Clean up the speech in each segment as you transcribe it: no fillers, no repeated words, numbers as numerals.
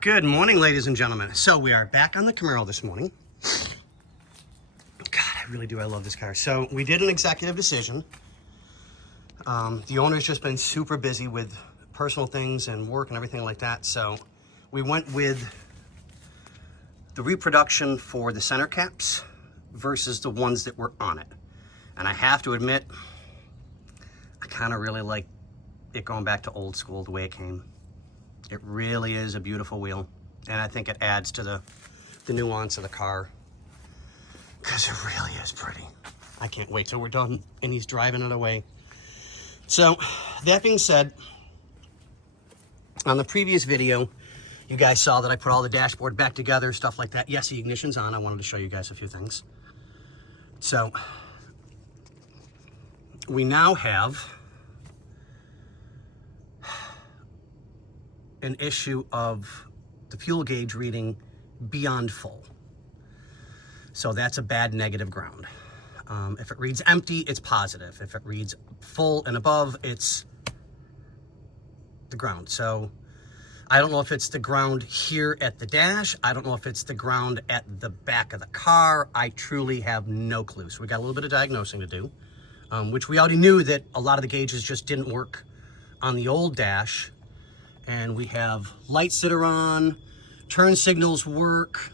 Good morning, ladies and gentlemen. So we are back on the Camaro this morning. God, I really do. I love this car. So we did an executive decision. The owner's just been super busy with personal things and work and everything like that. So we went with the reproduction for the center caps versus the ones that were on it. And I have to admit, I kind of really like it going back to old school, the way it came. It really is a beautiful wheel, and I think it adds to the nuance of the car, because it really is pretty. I can't wait till we're done and he's driving it away. So that being said, on the previous video, you guys saw that I put all the dashboard back together, stuff like that. Yes, the ignition's on. I wanted to show you guys a few things. So we now have an issue of the fuel gauge reading beyond full. So that's a bad negative ground. If it reads empty, it's positive. If it reads full and above, it's the ground. So I don't know if it's the ground here at the dash. I don't know if it's the ground at the back of the car. I truly have no clue. So we got a little bit of diagnosing to do, which we already knew that a lot of the gauges just didn't work on the old dash. And we have lights that are on, turn signals work.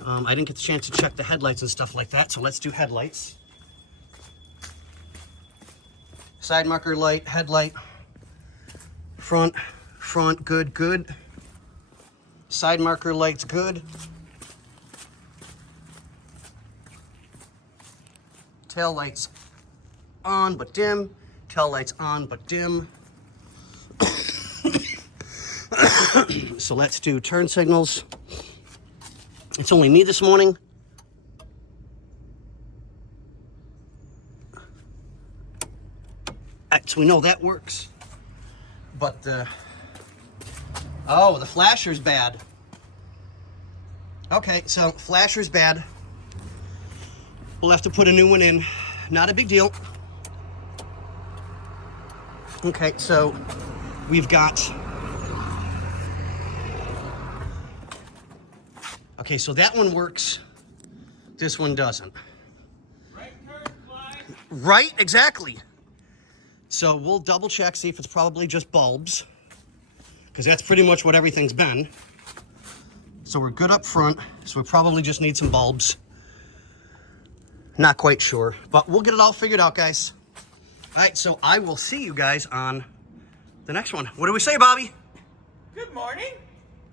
I didn't get the chance to check the headlights and stuff like that, so let's do headlights. Side marker light, headlight, front, good, good. Side marker light's good. Tail lights on but dim, tail lights on but dim. So let's do turn signals. It's only me this morning. So we know that works. But the flasher's bad. Okay, so flasher's bad. We'll have to put a new one in. Not a big deal. Okay, so we've got... Okay, so that one works. This one doesn't. Right turn flag. Right, exactly. So we'll double check, see if it's probably just bulbs, because that's pretty much what everything's been. So we're good up front, so we probably just need some bulbs. Not quite sure, but we'll get it all figured out, guys. All right, so I will see you guys on the next one. What do we say, Bobby? Good morning.